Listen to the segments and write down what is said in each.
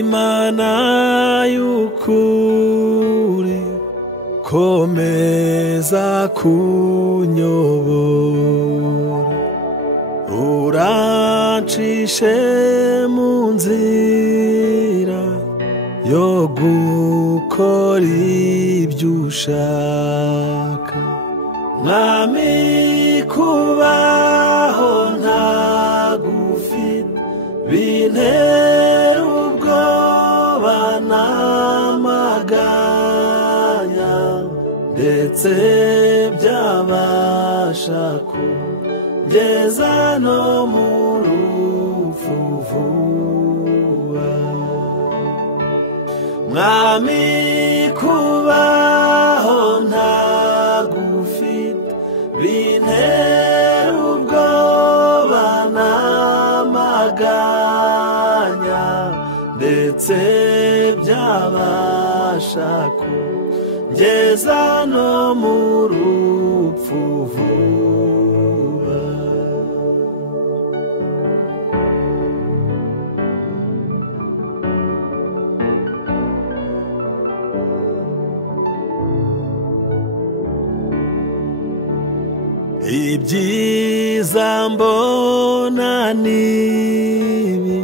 Imana y'ukuri komeza kunyobora urancishe mu nzira yo gukora ibyo ushaka mwami kubaho ntagufite bintera ubwoba n'amaganya ndetse byabasha kugeza no mu rupfu vuba mwami kubaho ntagufite bintera ubwoba n'amaganya ndetse byabasha kugeza no mu rupfu vuba ibyiza mbona nibi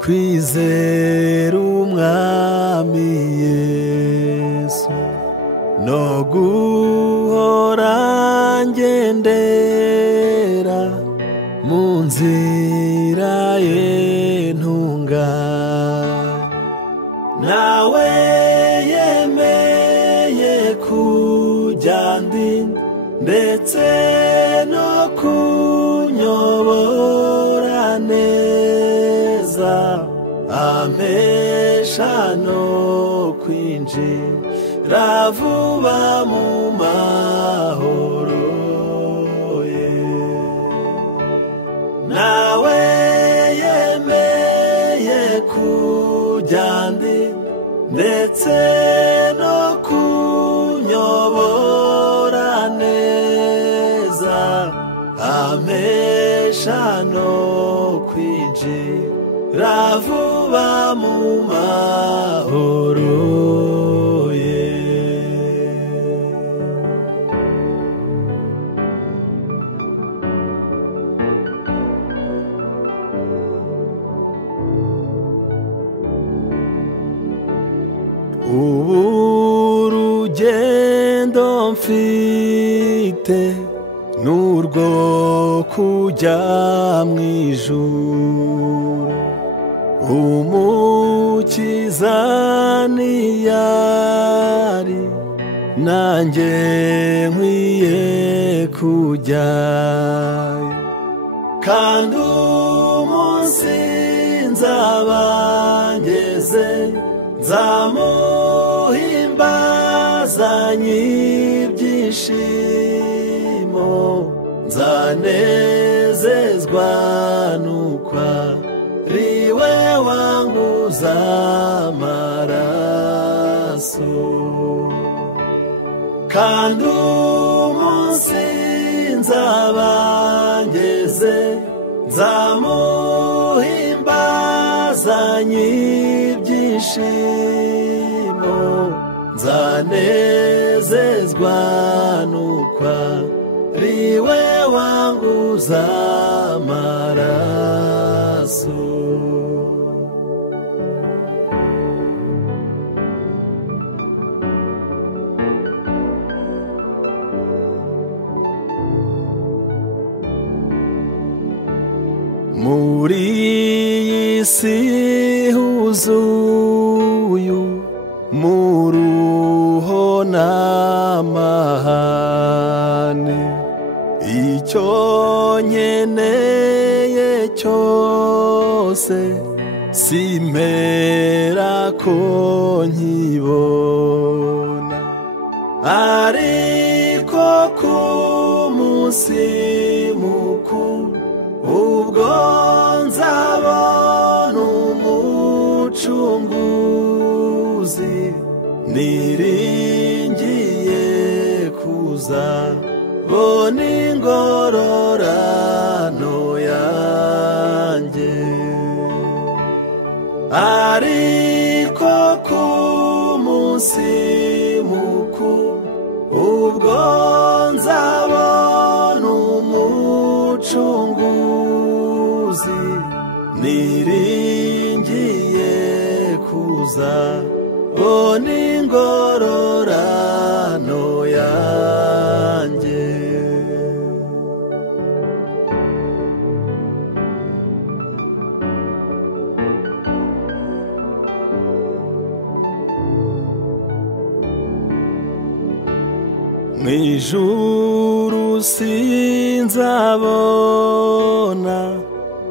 kwizera umwami Yesu no guhora ngendera mu nzira ye ntunganye nawe yemeye kujya ndinda ndetse no kunyobora neza ampesha no kwinjira vuba mu mahoro ye nawe yemeye kujya ndetse no kunyobora neza ampesha no kwinjira vuba mu mahoro ye ubu urugendo mfite n'urwo kujya mu ijuru umukiza niyari nanjye nkwiye kujyayo kandi umunsi nzaba ngeze nzamuhimbazanye ibyishimo nzanezezwa nuko ari we wanguza amaraso kandi umunsi nzaba ngeze nzamuhimbazanye ibyishimo nzanezezwa nuko ari we wanguza amaraso muri iyi si huzuye umuruho n'amahane icyo nkeneye cyose simpera ko nkibona ariko ku munsi mukuru ubwo nzabona umucunguzi niringiye kuzabona ingororano yanjye ariko ku munsi mukuru ubwo nzabona umucunguzi niringiye kuza bona ingororano yanjye. Mw'ijuru sinzabona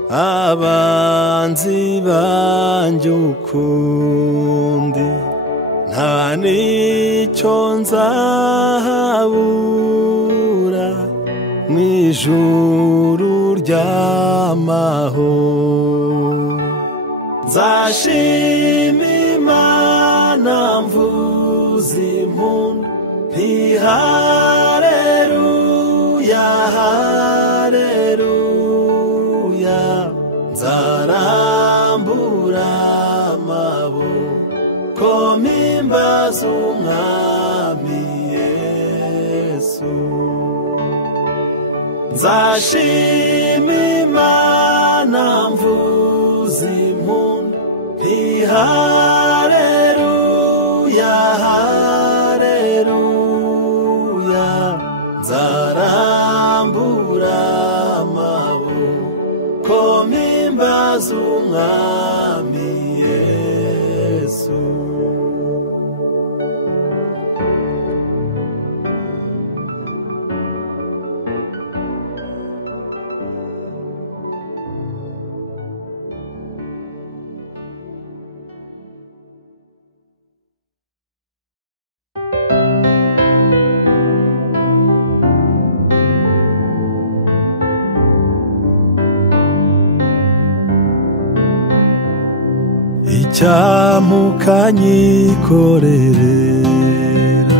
abanzi banjye ukundi, nta n'icyo nzahabura mw'ijuru ry'amahoro. Nzashima Imana mvuza impundu nti haleluya haleluya, nzarambura amaboko mpimbaza umwami Yesu. Nzashima Imana mvuza impundu nti haleluya haleluya, nzarambura amaboko mpimbaza umwami Yesu. Icyamukanyikorerera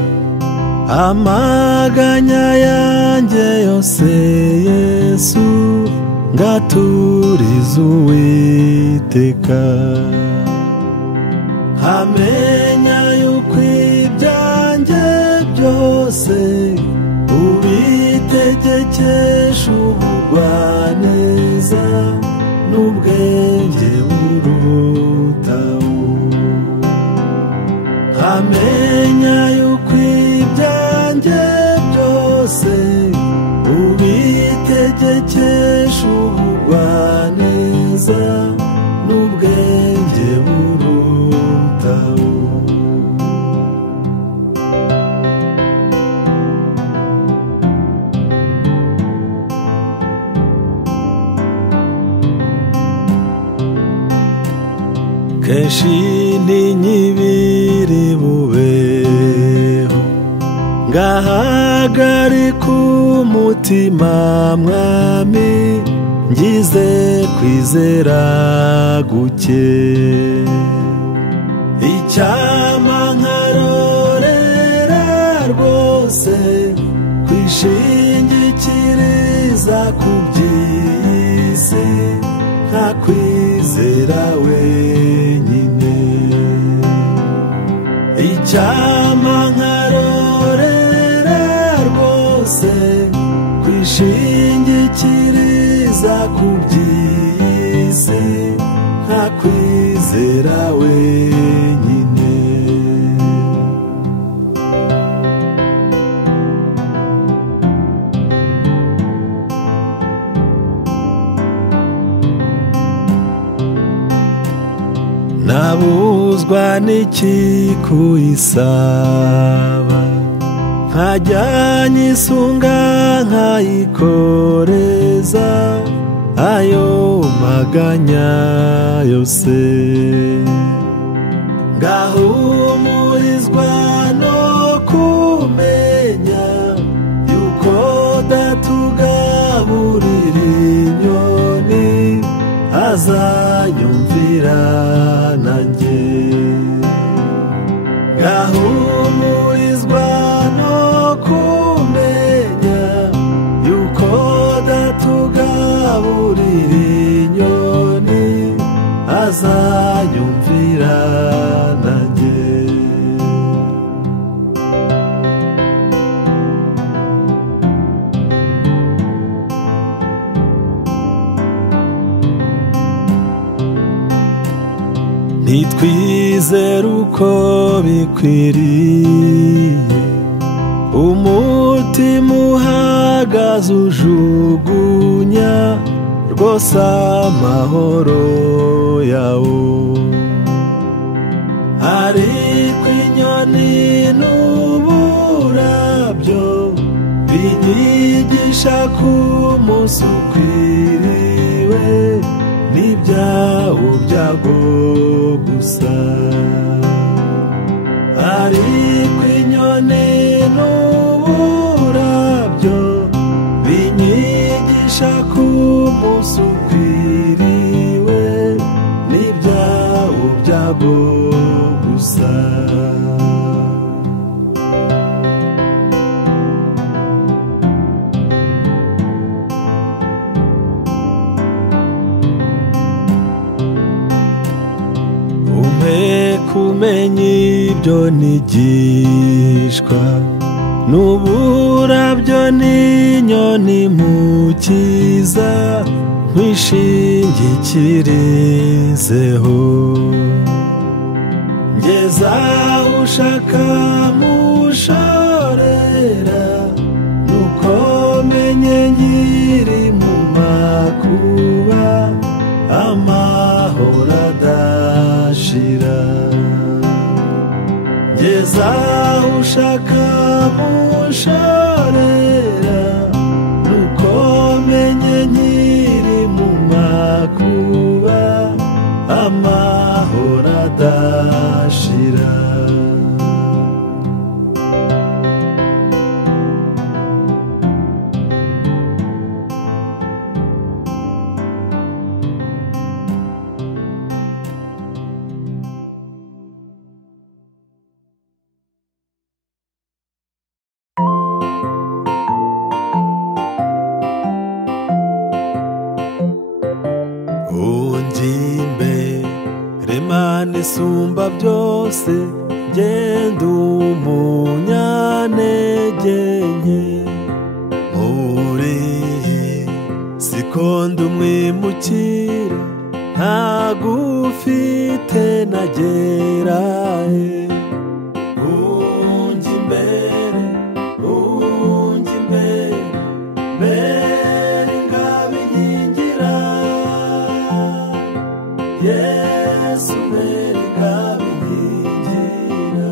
amaganya yanjye yose Yesu, ngaturiza Uwiteka. Amenya yuko ibyanjye byose ubitegekesha ubugwaneza n'ubwenge burutaho. Amenya yuko ibyanjye byose ubitegekesha ubugwaneza n'ubwenge burutaho. Kenshi ntinyibiri bubeho, ngahagarika umutima mwami, ngize kwizera guke. Icyampa nkarorera rwose kwishingikiriza ku by'isi, nkakwizera wenyine. Icyampa nkarorera rwose kwishingikiriza ku by'isi, nkakwizera wenyine. Nabuzwa n'iki kuyisaba, nkajya nyisunga nkayikoreza ayo maganya yose. Ngahumurizwa no kumenya yuko datugaburira inyoni azanyumvira nanjye. Ngahumurizwa no kumenya yuko datugaburira inyoni azanyumvira nzira nanjye. Nitwizere uko bikwiriye, umutima uhagaze ujugunya rwose amahoro yawo. Ariko inyoni n'uburabyo binyigisha ko umunsi ukwiriwe n'ibyawo byago gusa. Ariko inyoni n'uburabyo binyigisha ko umunsi ukwiriwe n'ibyawo byago gusa. Kumenya ibyo nigishwa n'uburabyo n'inyoni mukiza nkwishingikirizeho. Ngeze aho ushaka mushorera, nuko menye nkiri mu makuba amahoro adashira. Ngeze aho ushaka mushorera, nuko menye nkiri mu makuba amahoro adashira. Imana isumba byose, ngenda umunyantege nke. Muri siko ndi umwimukira, ntagufite nagerahe. Unjya imbere, unjya imbere, mbere ingabo inkingira. Yesu mbere ingabo inkingira.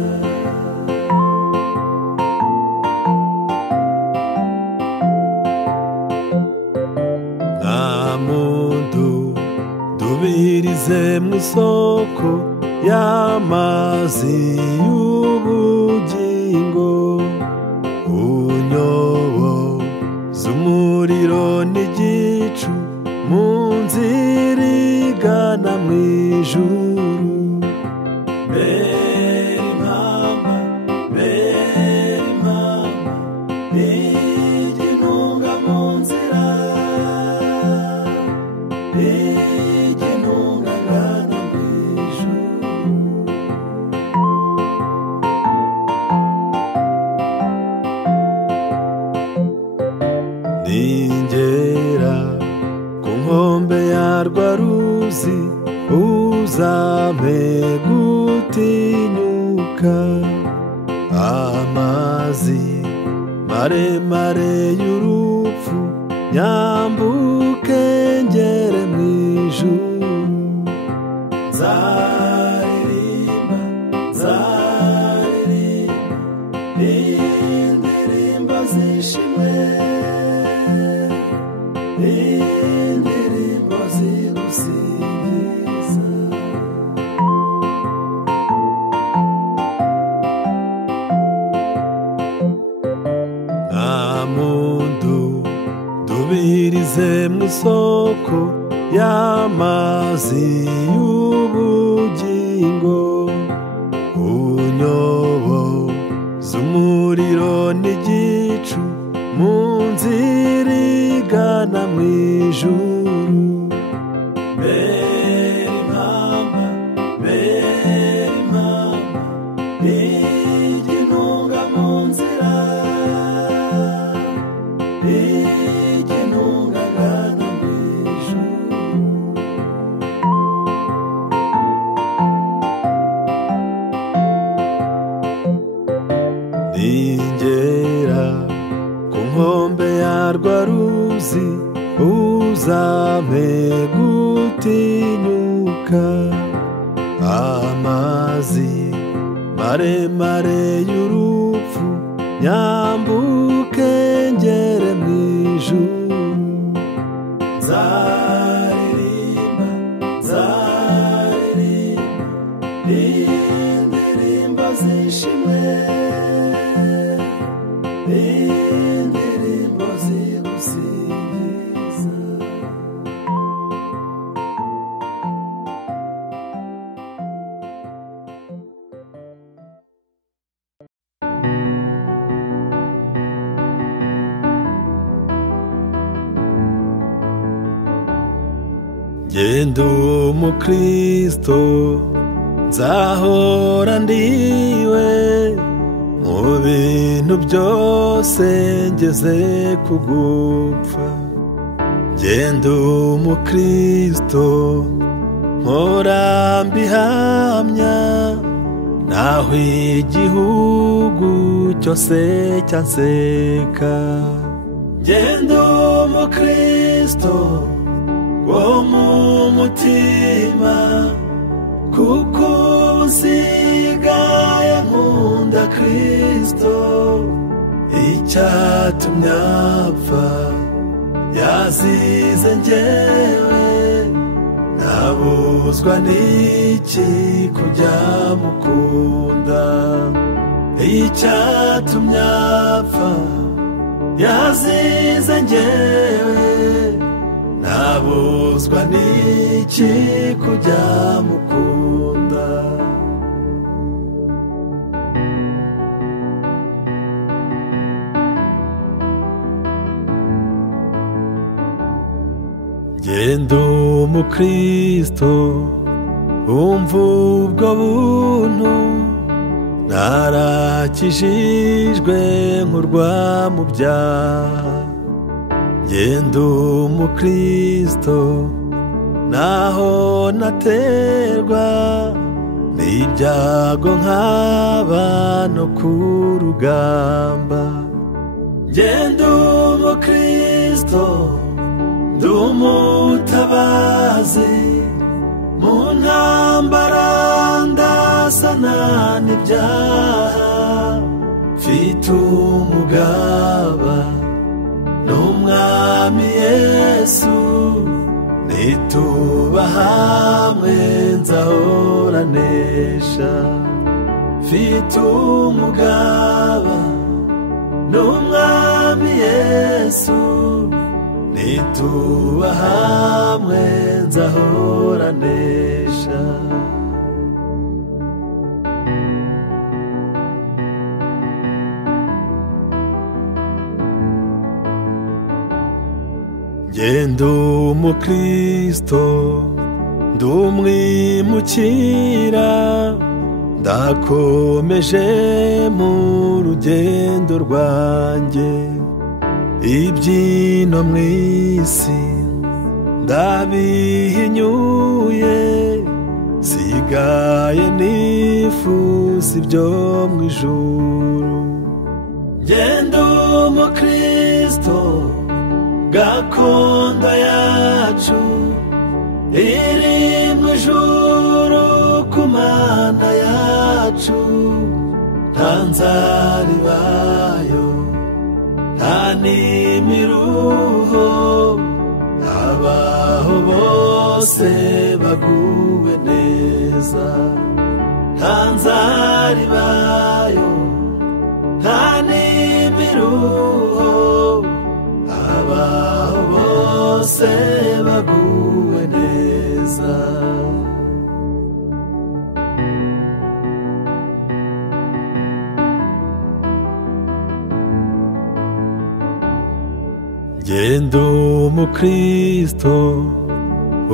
Nta muntu dubirize mu isoko y'amazi y'ubugingo. Unyobo z'umuriro n'igicu mu nzira igana mu ijuru. Mbere impamba, mbere impamba, igintunga mu nzira, igintunga ngana mu ijuru. Ningera ku nkombe ya rwa ruzi, uzampe gutinyuka. Amazi maremare y'urupfu nyambuke ngere mu ijuru. Nzaririmba, nzaririmba indirimbo zishimwe, indirimbo zigusingiza. Nta muntu dubirize mu isoko y'amazi y'ubugingo. Unyobo z'umuriro n'igicu mu nzira igana mu ijuru. Mbere impamba, mbere igintunga mu nzira, igintunga ngana mu ijuru. Ningera ku nkombe yarwa ruzi, uzampe gutinyuka. Amazi maremare y'urupfu nyambuke ngere mu ijuru. Nzaririmba, nzaririmba indirimbo z'ishimwe, indirimbo zigusingiza. Genda umukristo, nzahora ndiwe mu bintu byose ngeze kugupfa. Genda umukristo, mpora mbihamya, naho igihugu cyose cyanseka. Genda umukristo wo mu mutima, kuko usigaye nkunda Kristo. Icyatumye apfa yazize njyewe, nabuzwa n'iki kujya mukunda. Icyatumye apfa yazize njyewe, nabuzwa n'iki kujya mukunda. Genda umukristo, umva ubwo buntu, narakijijwe nkurwa mu byaha. Genda umukristo, naho naterwa n'ibyago nkaba no ku rugamba. Genda umukristo, ndi umutabazi mu ntambara, ndasana n'ibyaha. Mfite umugaba n'umwami Yesu, nituba hamwe nzahora nesha. Mfite umugaba n'umwami Yesu, nituba hamwe nzahora nesha. Genda umukristo, ndi umwimukira, ndakomeje mu rugendo rwanjye. Ibyino mu isi ndabihinyuye, sigaye nifuza ibyo mu ijuru. Genda umukristo, gakondo yacu iri mu ijuru ku Mana yacu. Nta nzara ibayo, nta n'imiruho, abaho bose baguwe neza. Nta nzara ibayo, nta n'imiruho, abaho bose baguwe neza. Genda umukristo,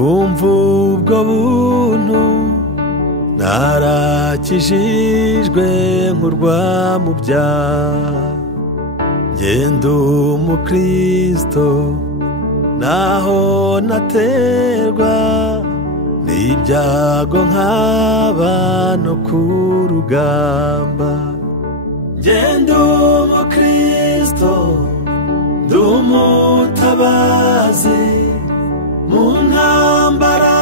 umva ubwo buntu, narakijijwe nkurwa mu byaha, ngenda umukristo naho naterwa n'ibyago nkaba no ku rugamba. Ngenda umukristo ndi umutabazi, mu ntambara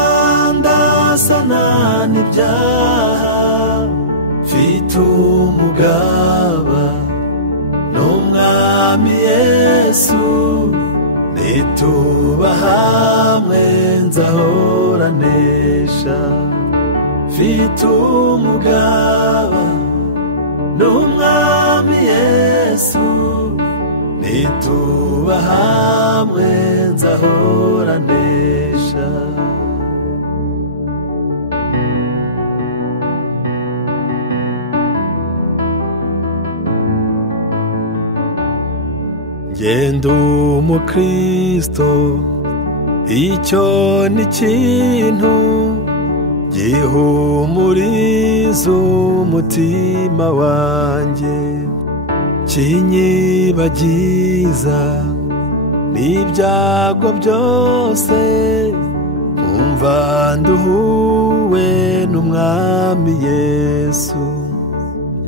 ndasana n'ibyaha, mfite umugaba n'umwami Yesu, nituba hamwe nzahora nesha. Mfite umugaba n'umwami Yesu, nituba hamwe nzahora nesha. Ngenda umukristo, icyo ni ikintu gihumuriza umutima wanjye, kinyibagiza n'ibyago byose, nkumva nduhuwe n'umwami Yesu.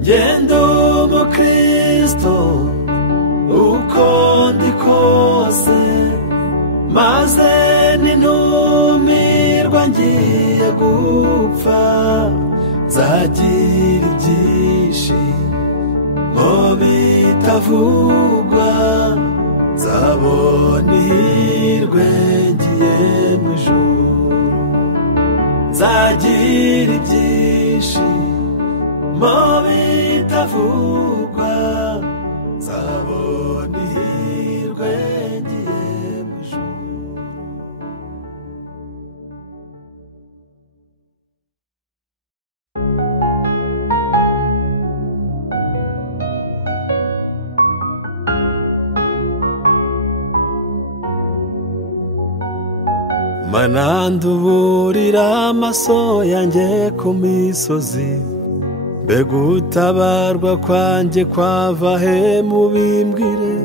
Ngenda umukristo uko ndi kose, maze nintumirwa ngiye gupfa, nzagira ibyishimo bitavugwa, nzabona ihirwe ngiye mu ijuru. Nzagira ibyishimo bitavugwa, nzabona ihirwe ngiye mu ijuru. Mana nduburira amaso yanjye ku misozi, mbega utabarwa kwanjye kwava he mubimbwire?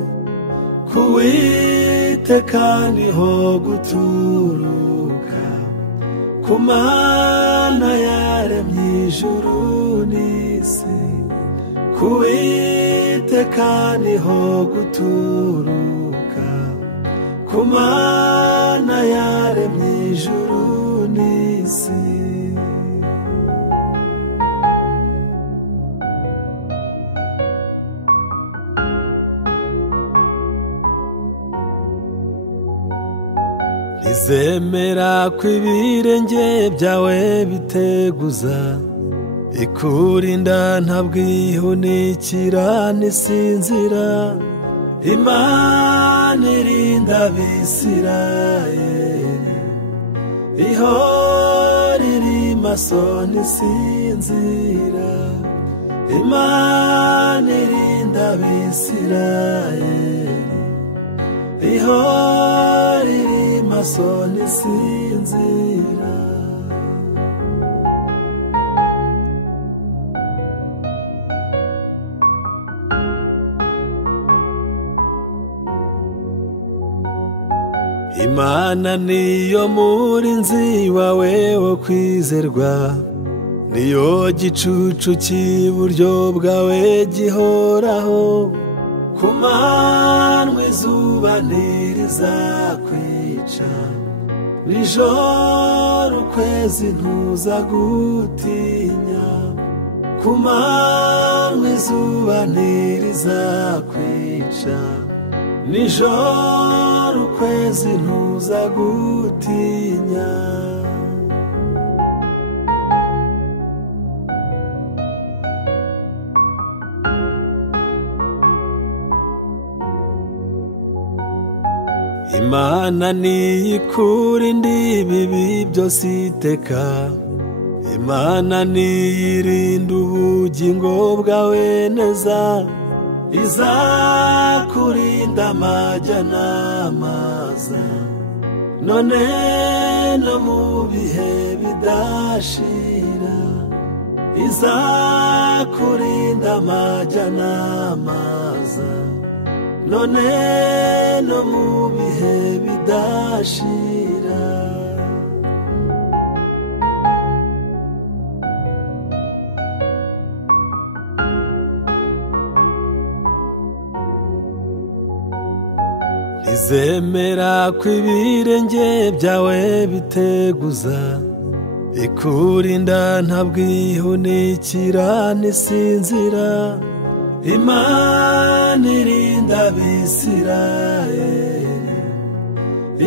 Ku Uwiteka niho guturuka, ku Mana yaremye ijuru n'isi. Ku Uwiteka niho guturuka, ku Mana yaremye ijuru n'isi. Ntizemera ko ibirenge byawe biteguza, ikurinda ntabwihunikira n'isinzira. Imana irinda Abisirayeli, ihora iri maso ntisinzira. Imana irinda Abisirayeli, ihora iri maso ntisinzira. Imana niyo murinzi wawe wo kwizerwa, niyo gicucu cy'iburyo bwawe gihoraho. Ku manywa izuba ntirizakwica, nijoro ukwezi ntuzagutinya. Ku manywa izuba ntirizakwica, nijoro ukwezi ntuzagutinya. Imana niyikurinda ibibi byose iteka, Imana niyirinda ubugingo bwawe neza. Izakurinda amajya n'amaza, none no mu bihe bidashira. izakurinda amajya n'amaza, none no mu bihe bidashira. Izemera ko ibirenge byawe biteguza, ikurinda ntabwo ihunikira ntisinzira. Imana irinda Abisirayeli,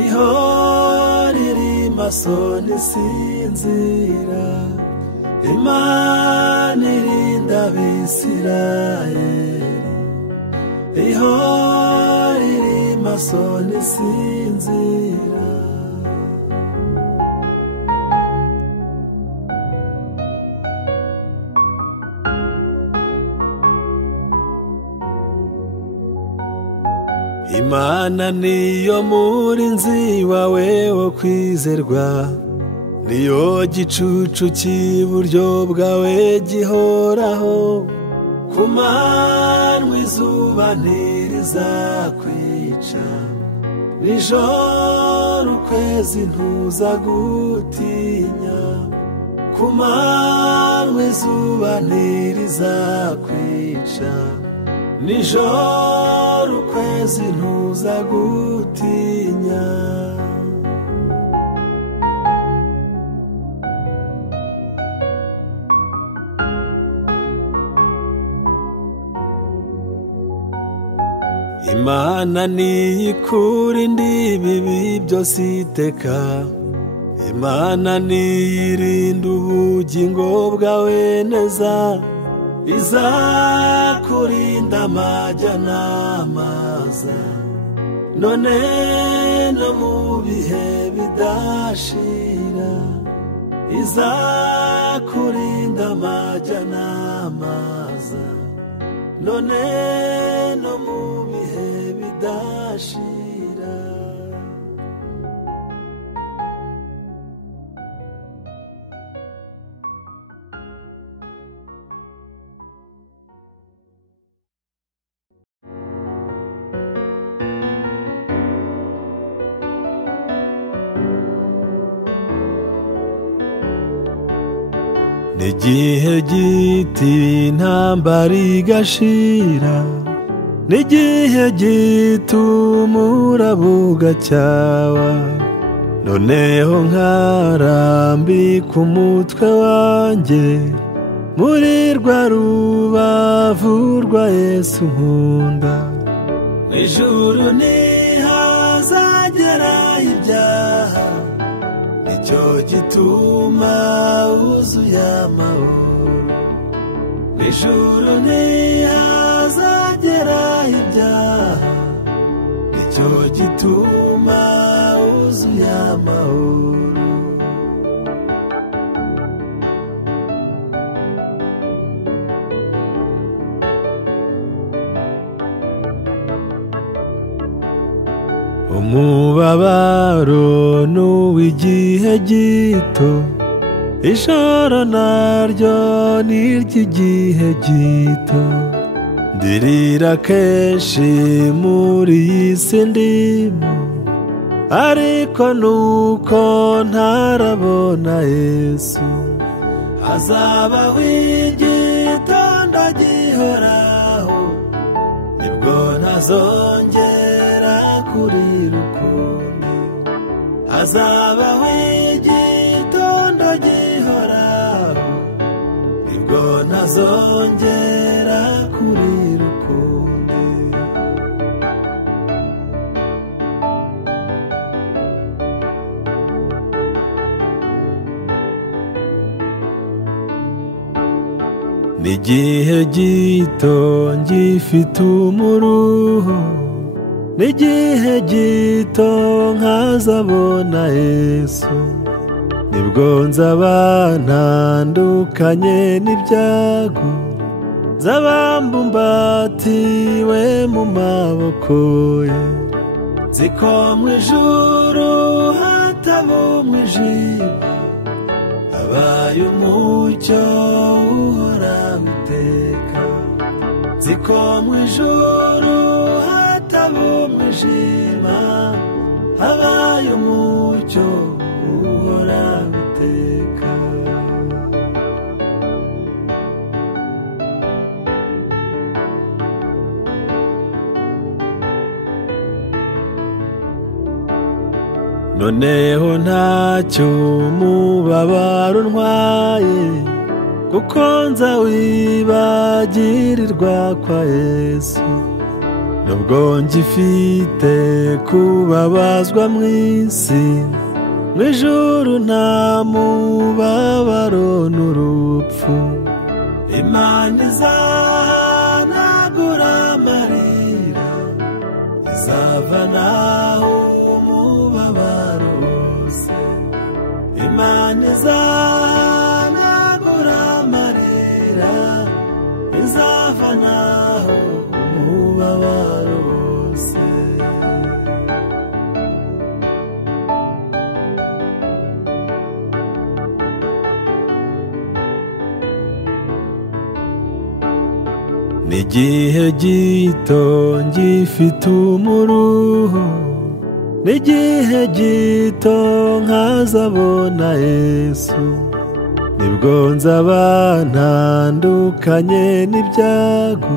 ihora iri maso ntisinzira. Imana irinda Abisirayeli, ihora iri maso ntisinzira. Imana niyo murinzi wawe wo kwizerwa, niyo gicucu cy'iburyo bwawe gihoraho. Ku manywa izuba ntirizakwica, nijoro ukwezi ntuzagutinya. Ku manywa izuba ntirizakwica, nijoro ukwezi ntuzagutinya. Imana niyikurinda ibibi byose iteka, Imana niyirinda ubugingo bwawe neza. Izakurinda amajya n'amaza, none no mu bihe bidashira. Izakurinda amajya n'amaza, none no mu bihe bidashira. N'igihe giti intambara igashira, n'igihe gito umuraba ugacyawa. Noneho nkarambika umutwe wanjye muri rwa rubavu rwa Yesu nkunda. Mw'ijuru ntihazagera ibyaha, nicyo gituma wuzuye amahoro. Mw'ijuru ntihazagera ibyaha, nicyo gituma wuzuye amahoro. Umubabaro n'uw'igihe gito, ijoro naryo ni iry'igihe gito. Ndirira kenshi muri iyi si ndimo, ariko nuko ntarabona Yesu. Hazabaho igitondo gihoraho, nibwo ntazongera kurira ukundi. Hazabaho igitondo gihoraho, nibwo ntazongera kurira ukundi. N'igihe gito ngifite umuruho, n'igihe gito nkazabona Yesu. Nibwo nzaba ntandukanye n'ibyago, nzaba mbumbatiwe mu maboko ye. Nziko mw'ijuru hataba umwijima, habaye umucyo uhoraho iteka. Nzi ko mu ijuru hataba umwijima, habaye umucyo uhoraho iteka. Noneho ntacyo umubabaro untwaye, kuko nzawibagirirwa kwa Yesu. Nubwo ngifite kubabazwa mu isi, mu ijuru nta mubabaro n'urupfu. Imana izahanagura amarira, izavanaho umubabaro wose. Imana izahanagura amarira, izavanaho umubabaro wose. N'igihe gito ngifite umuruho, n'igihe gito nkazabona Yesu. Nibwo nzaba ntandukanye n'ibyago,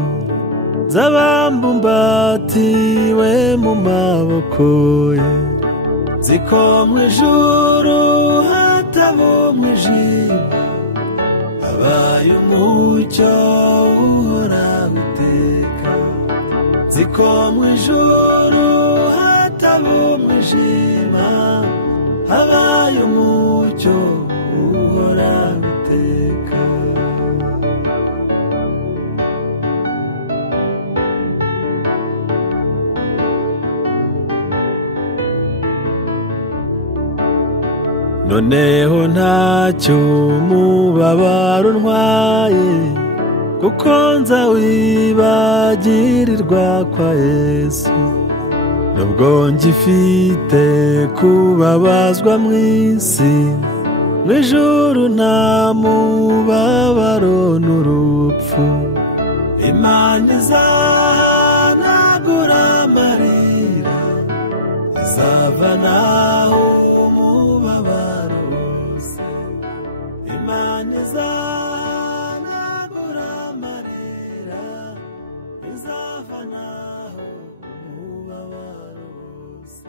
nzaba mbumbatiwe mu maboko ye. Nzi ko mu ijuru hataba umwijima, habaye umucyo uhoraho iteka. Nzi ko mu ijuru hataba umwijima, habaye umucyo uhoraho iteka. Noneho ntacyo umubabaro untwaye, kuko nzawibagirirwa kwa Yesu. Nubwo ngifite kubabazwa mu isi, mu ijuru nta mubabaro n'urupfu. Imana izahanagura amarira, izavanaho umubabaro wose. Imana izahanagura amarira, izavanaho umubabaro wose.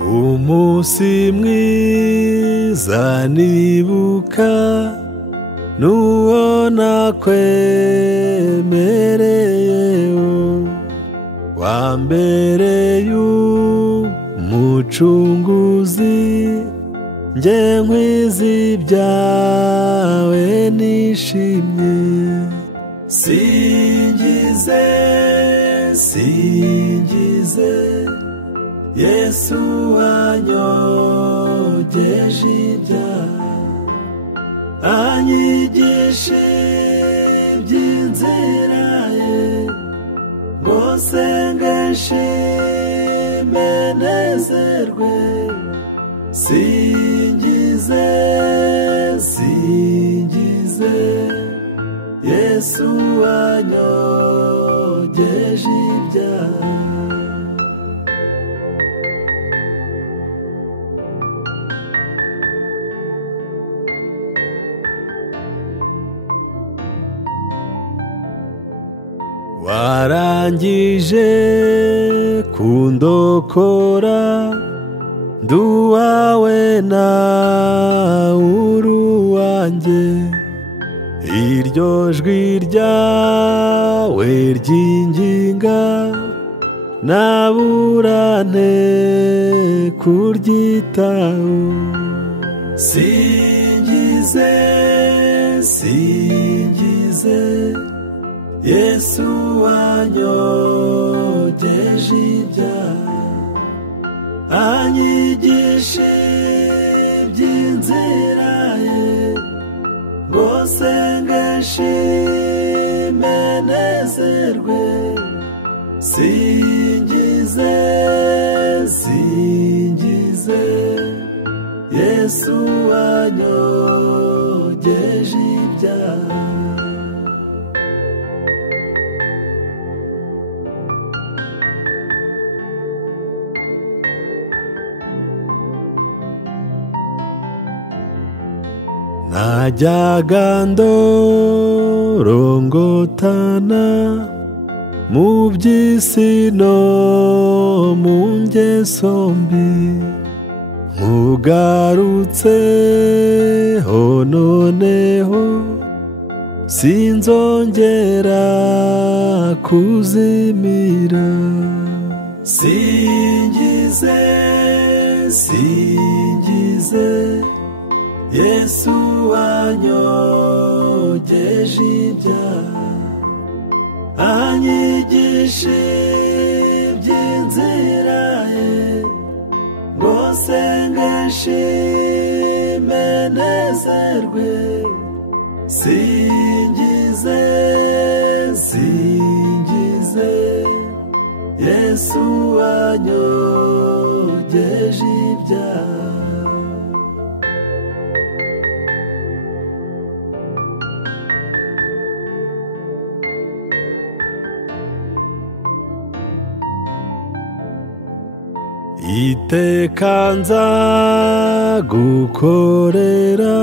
Umunsi mwiza nibuka, n'uwo nakwemereyeho, wambereye umucunguzi, njye nkwiza ibyawe nishimye. Singize, singize Yesu wanyogeje ibyaha, anyigisha iby'inzira ye, ngo nsenge nshime nezerwe. Singize, singize Yesu wanyogeje ibyaha. Warangije kundokora, nduwawe nawe uri uwanjye. Iryo jwi ryawe ryinginga, naburane kuryitaho. Singize, singize Yesu wanyogeje ibyaha anyigisha iby'inzira ye ngo senge nshime nezerwe singize singize Yesu wanyogeje ibyaha. Najyaga ndorongotana mu by'isi no mu ngeso mbi nkugarutseho noneho sinzongera kuzimira singize singize Yesu wanyogeje ibyaha anyigisha iby'inzira ye ngo senge nshime nezerwe singize singize Yesu wanyogeje ibyaha. Iteka nzagukorera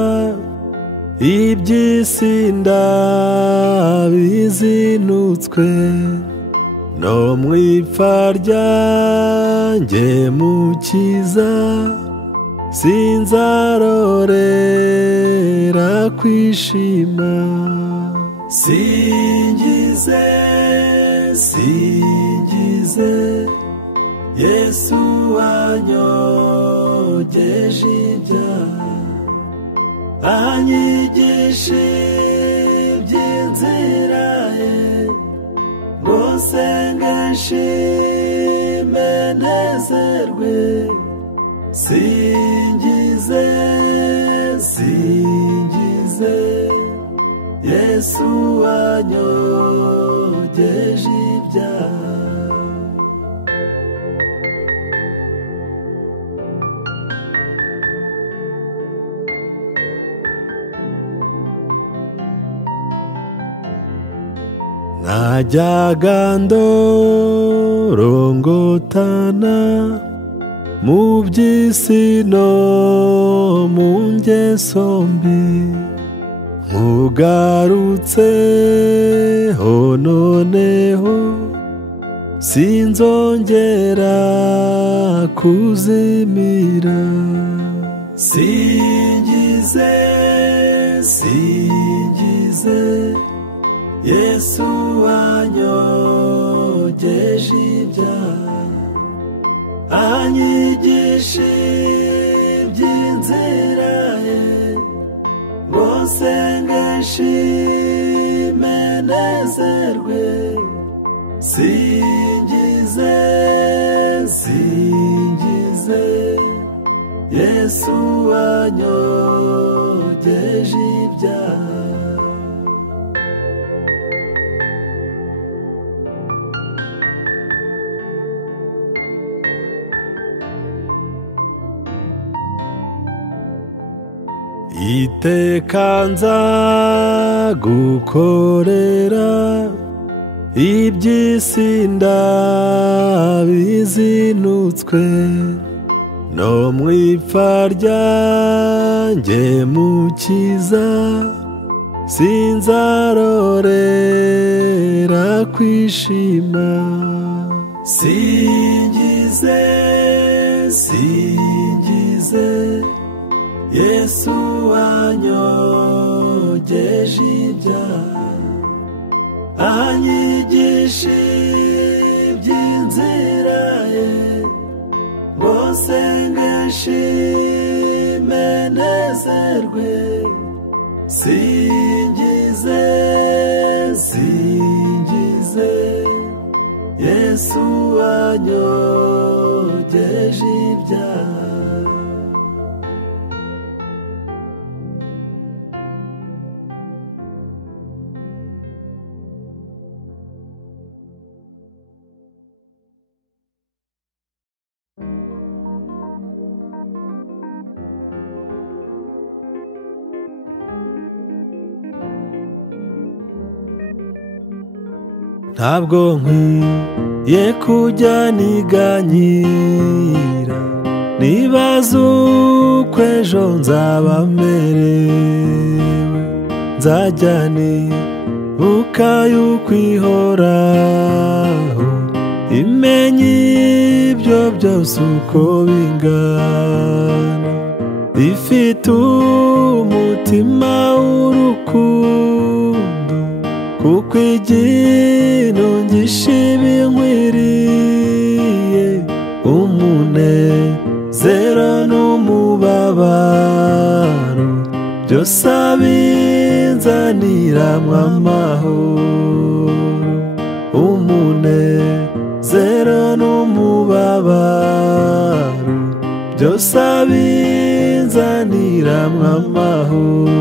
iby'isi ndabizinutswe no mu ipfa ryanjye mukiza sinzarorera kwishima singize singize Yesu wanyogeje ibyaha anyigisha iby'inzira ye ngo senge nshime nezerwe singize singize Yesu wanyogeje ibyaha. Najyaga ndorongotana mu by'isi no mu ngeso mbi nkugarutseho noneho sinzongera kuzimira singize singize Yesu wanyogeje ibyaha anyigisha iby'inzira ye ngo senge nshime nezerwe singize singize Yesu wanyogeje ibyaha. Iteka nzagukorera iby'isi ndabizinutswe no mu ipfa ryanjye mukiza sinzarorera kwishima singize singize Yesu wanyogeje ibyaha anyigisha iby'inzira ye ngo senge nshime nezerwe singize singize Yesu wanyogeje ibyaha. Ntabwo nkwiye kujya niganyira, nibaza uko ejo nzaba merewe. Nzajya nibuka yuko ihoraho imenya ibyo byose uko bingana, ifite umutima w'urukundo, kuko iginungisha ibinkwiriye, umunezero n'umubabaro byose abinzaniramwo amahoro. Umunezero n'umubabaro byose abinzaniramwo amahoro.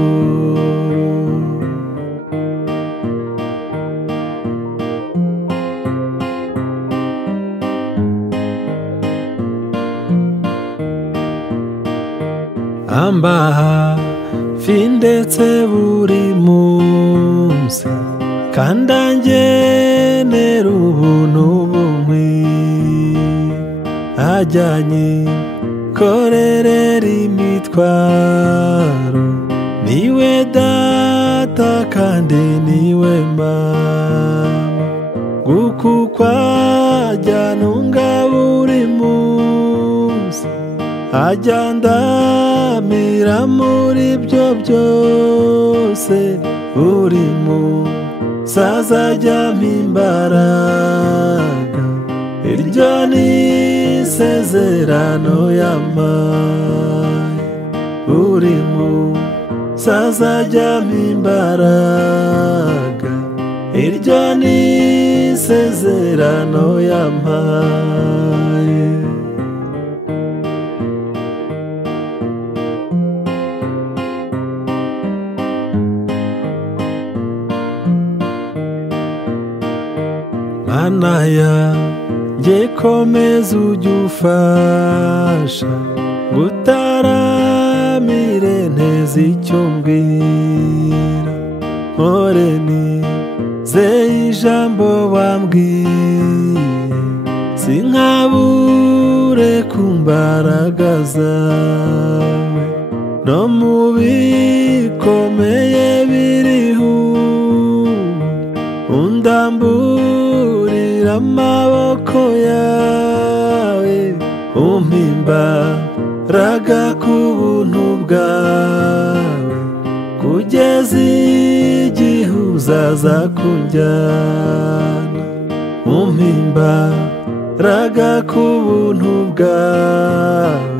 Amba hafi ndetse buri munsi, kandi angenera ubuntu bunkwiye. Ajyanye korerera imitwaro, niwe data kandi niwe mama, kuko ajya ntunga buri munsi, ajya ndamira muri byo byose. Buri munsi azajyampa imbaraga, iryo ni isezerano yampaye. Buri munsi azajyampa imbaraga, iryo ni isezerano yampaye. Mana yanjye komeza ujye ufasha, ngutaramire nteze icyo mbwira. Mpore nizeye ijambo wambwiye, sinkabure ku mbaraga zawe. No mu bikomeye biriho undamburira amaboko yawe, umpa imbaraga ku buntu bwawe, kugeza igihe uzaza kunjyana. Umpa imbaraga ku buntu bwawe,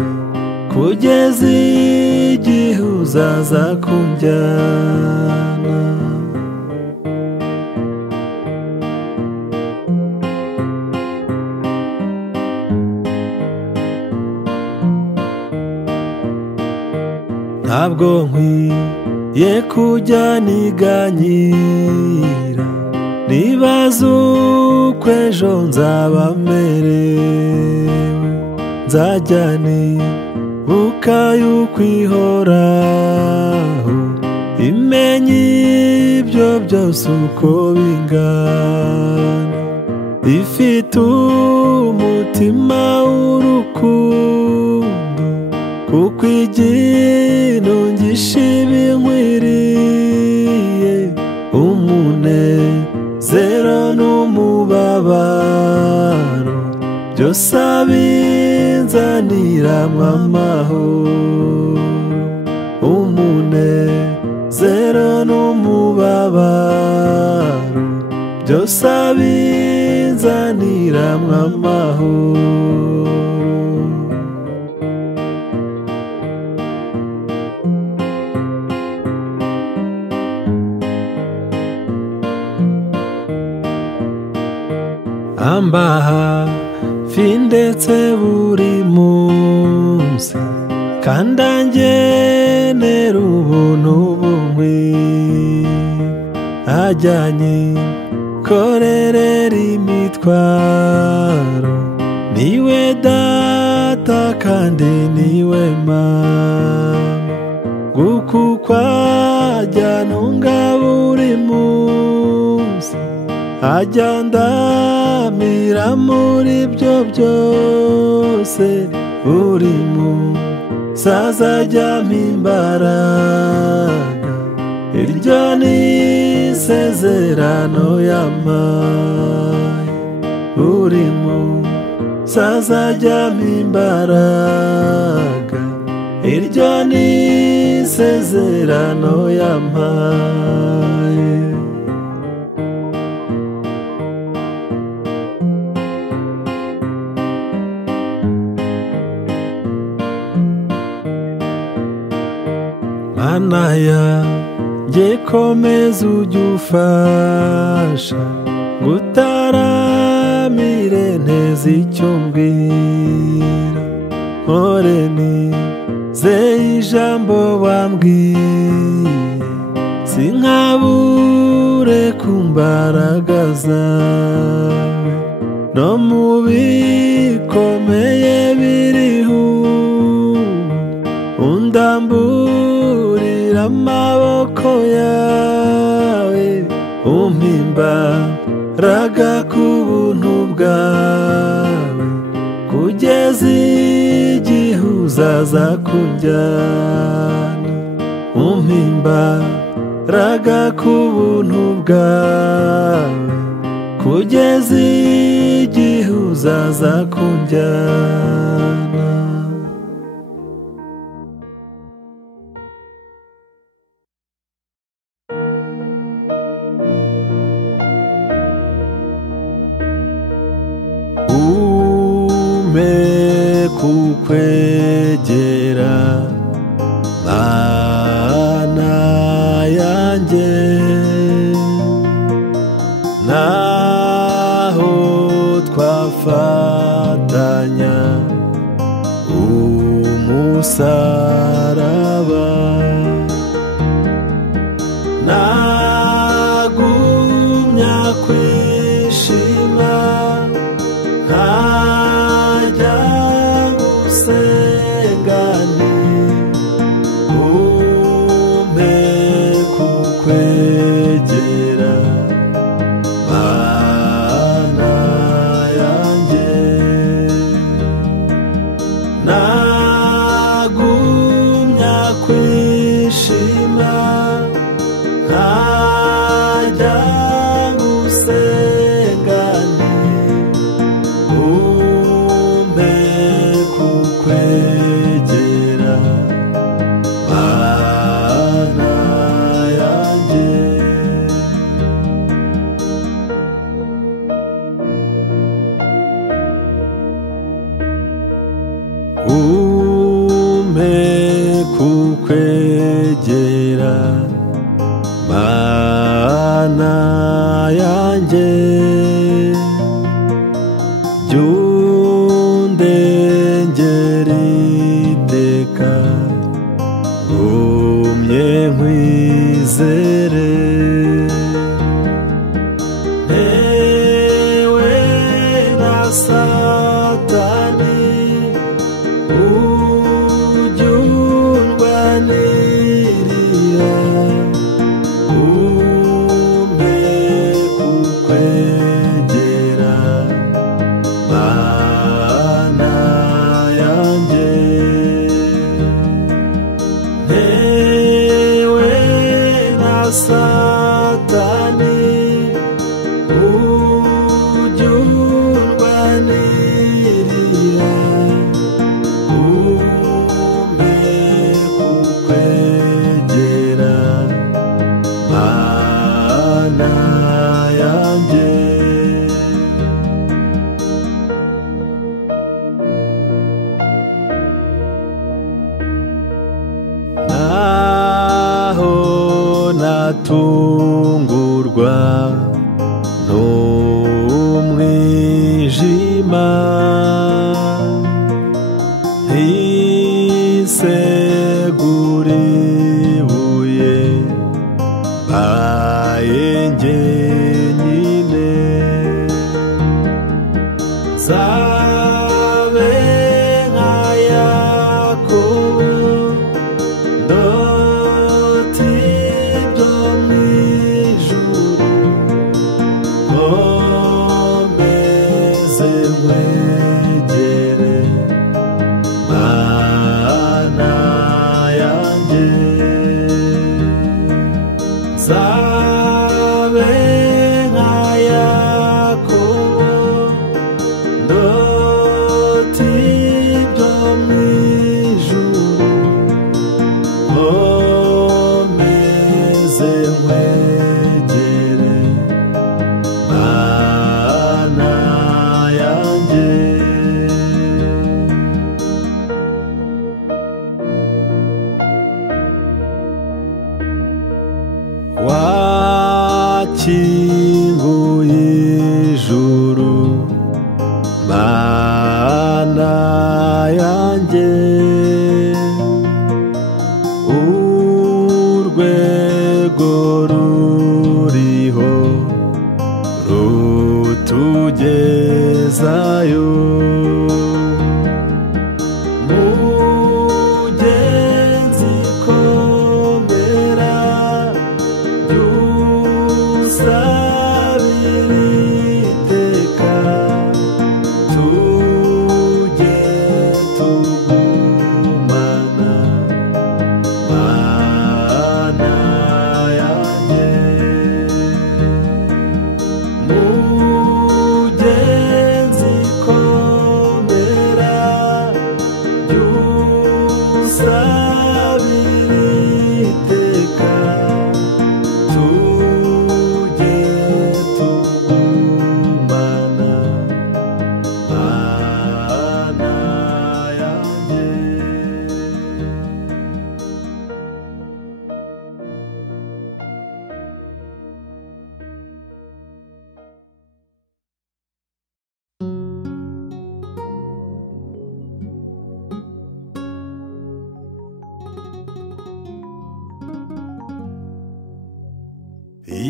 kugeza igihe uzaza kunjyana. Ntabwo nkwiye kujya niganyira, nibaza uko ejo nzaba merewe. Nzajya nibuka yuko ihoraho imenya ibyo byose uko bingana, ifite umutima w'urukundo, kuko iginungisha ibinkwiriye. Umunezero n'umubabaro byose abinzaniramwo amahoro. Umunezero n'umubabaro byose abinzaniramwo amahoro. amba hafi ndetse buri munsi, kandi angenera ubuntu bunkwiye. Ajyanye korerera imitwaro, niwe data kandi niwe mama, kuko ajya ntunga buri munsi, ajya ndamira muri byo byose. Buri munsi azajya ampa imbaraga, iryo ni isezerano yampaye. Buri munsi azajya ampa imbaraga, iryo ni isezerano yampaye. Mana yanjye komeza ujye ufasha, ngutaramire nteze icyo mbwira. Mpore nizeye ijambo wambwiye, sinkabure ku mbaraga zawe. No mu bikomeye biriho undamburira amaboko yawe, umpa imbaraga ku buntu bwawe, kugeza igihe uzaza kunjyana. Umpa imbaraga ku buntu bwawe, kugeza igihe uzaza kunjyana. Umpe kukwegera Mana yanjye, naho twafatanya umusaraba. Nagumya kwishima nkajya gusengana, umpe kukwegera Mana yanjye. Nagumya kwishima nkajya gusengana, umpe kukwegera Mana yanjye. Umpe kukwegera Mana yanjye, jyundengera iteka, ngumye nkwizere. Ntewe na Satani, ujye undwanirira, umpe kukwegera Mana yanjye. Ntewe na Satani, ujye undwanirira, umpe kukwegera Mana yanjye. Naho natungurwa n'umwijima,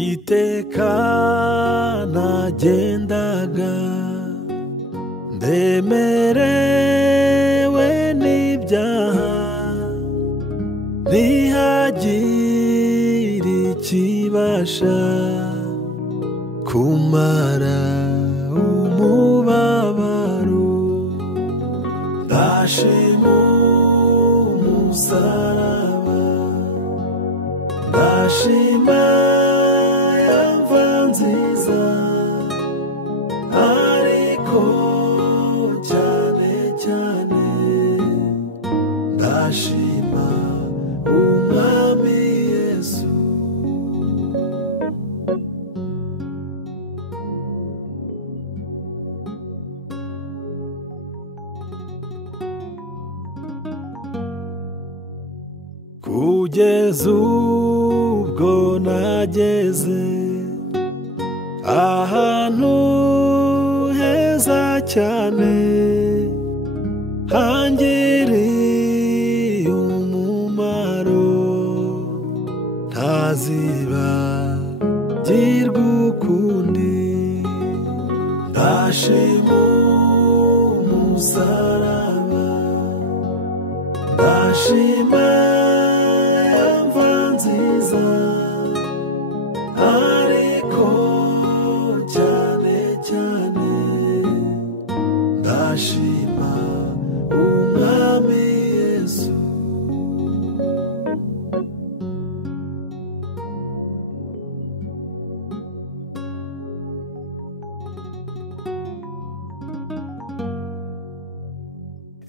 iteka nagendaga ndemerewe n'ibyaha, ntihagire ikibasha kumara umubabaro. Ndashima umusaraba, ndashima ya mva nziza, ariko cyane cyane ndashima umwami Yesu. Kugeza ubwo nageze ahantu heza cyane, hangiriye umumaro, ntazibagirwa ukundi. Ndashima umusaraba, ndashima ya mva nziza, ariko cyane cyane ndashima umwami Yesu.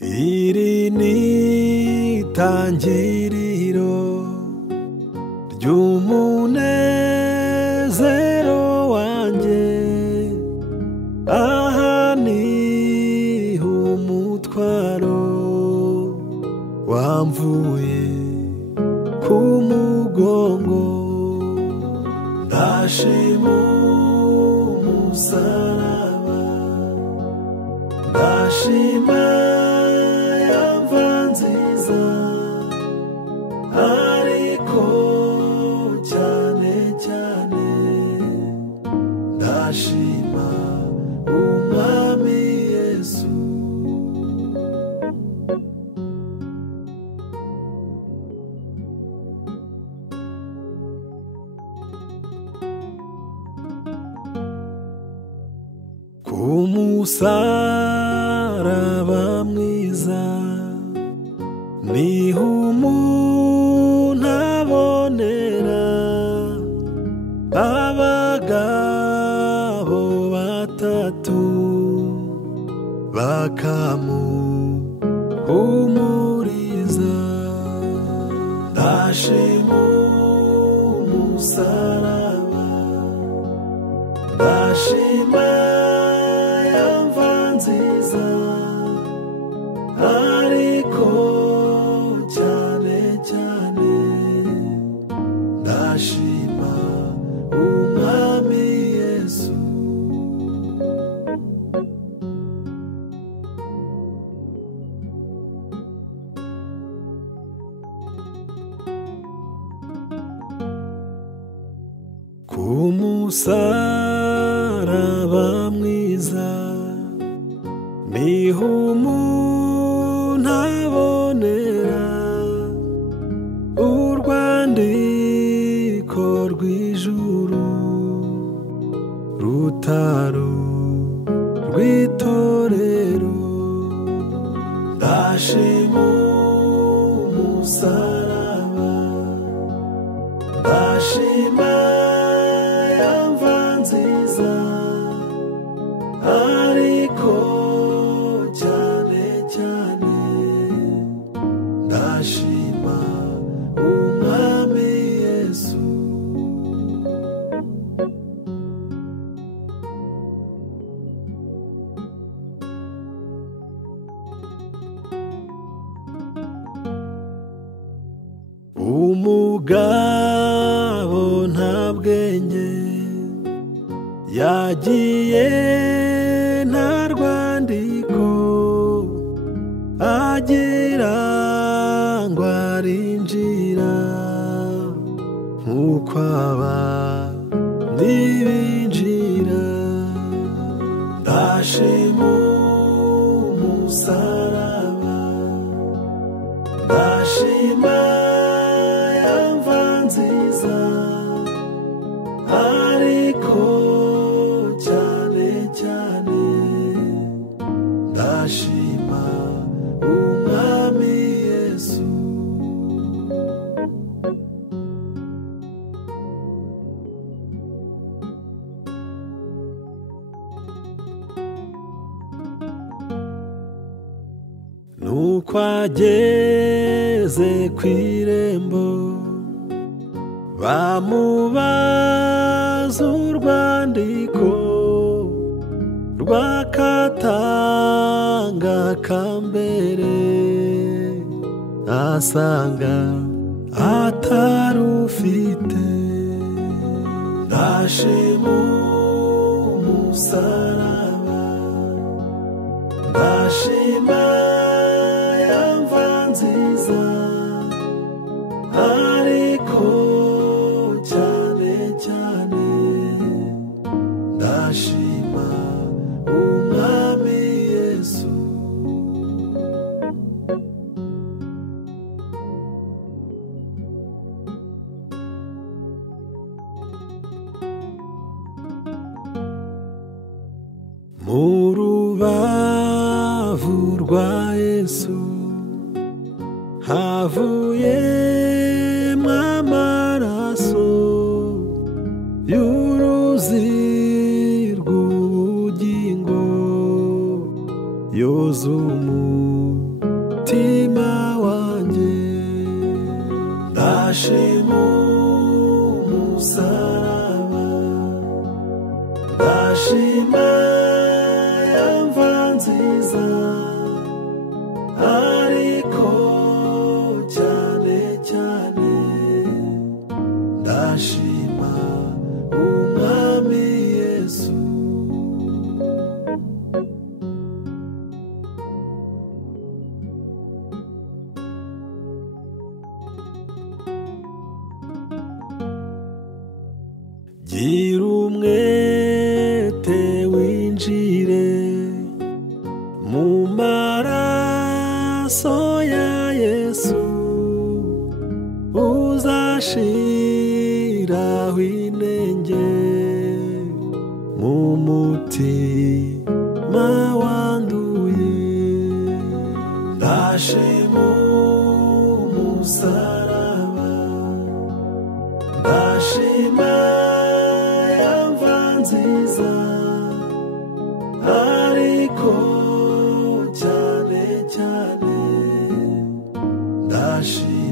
Iri ni itangiriro ry'umunezero wanjye, aha niho umutwaro wamvuye ku mugongo. Ndashima umusaraba, ndashima ya mva nziza, ariko cyane cyane ndashima umwami Yesu. Ku musaraba mwiza niho umuntu abonera abagabo batatu bakamuhumuriza. Ndashima umusaraba, ndashima ya mva nziza, ariko cyane cyane ndashima umwami Yesu. Ku musaraba mwiza niho umuntu abonera urwandiko rw'ijuru rutaro rw'itorero. Ndashima umusaraba, ndashima ya mva nziza, ariko cyane cyane ndashima umwami Yesu. Umugabo nta bwenge yagiye nta rwandiko agira ngo arinjira nk'uko abandi ndashima yamva nziza ariko cyane cyane ndashima umwami Yesu. Nuko ageze kw'irembo bamubaza urwandiko rw'akatanga kambere asanga atarufite. Ndashima umusaraba, ndashima yamva nziza ariko cyane cyane ndashima umwami Yesu. Mu rubavu rwa Yesu havuyemo amaraso y'uruzi rw'ubugingo yoza umutima wanjye. Ndashima umusaraba, ndashima yamva nziza ariko cyane cyane ndashima umwami Yesu. Gira umwete winjire mu maraso ya Yesu uzashiraho inenge mu mutima wanduye. Ndashima umusaraba, ndashima yamva nziza ariko cyane cyane ndashima